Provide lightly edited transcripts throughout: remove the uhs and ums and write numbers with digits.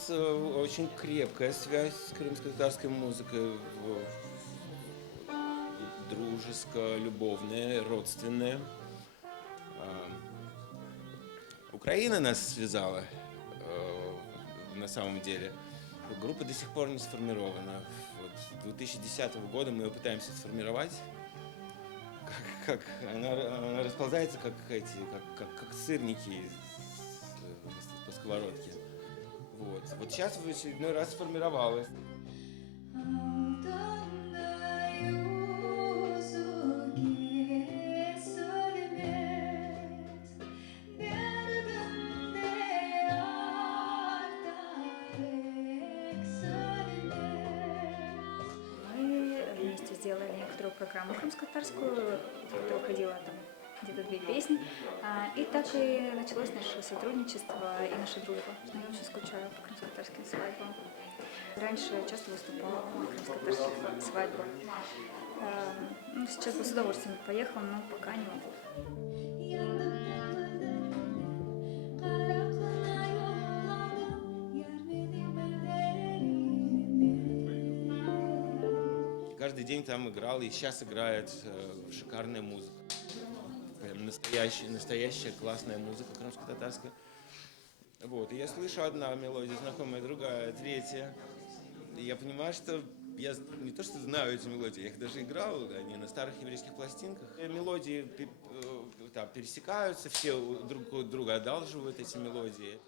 нас очень крепкая связь с крымско-татарской музыкой, дружеская, любовная, родственная. А, Украина нас связала на самом деле. Группа до сих пор не сформирована. Вот с 2010 года мы ее пытаемся сформировать. Как она расползается, как сырники по сковородке. Вот сейчас в очередной раз сформировалась. Мы вместе сделали некоторую программу крымско-татарскую, в которой ходила там где-то 2 песни. И так и началось наше сотрудничество и наша дружба. Я очень скучаю по крымско-татарским свадьбам. Раньше я часто выступала на крымско-татарских свадьбах. Сейчас бы с удовольствием поехала, но пока не могу. Каждый день там играл, и сейчас играет шикарная музыка. Прям настоящая классная музыка крымско-татарская. Вот, и я слышу одна мелодия, знакомая, другая, третья. И я понимаю, что я не то что знаю эти мелодии, я их даже играл, они на старых еврейских пластинках. И мелодии там, пересекаются, все друг друга одалживают эти мелодии.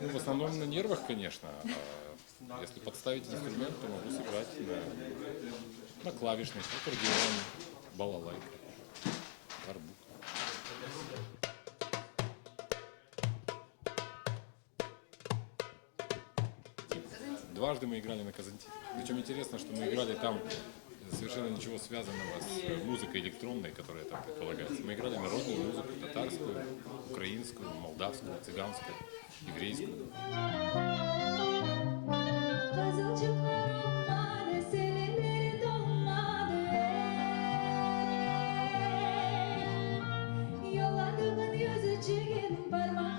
В основном на нервах, конечно. Если подставить инструмент, то могу сыграть на клавишных, аккордеон, балалайка, карбук. Дважды мы играли на Казанте. Причем интересно, что мы играли там совершенно ничего связанного с музыкой электронной, которая там предполагается. Мы играли народную музыку, татарскую, украинскую, молдавскую, цыганскую, еврейскую. Yolladığın yüzü çiğin parmağı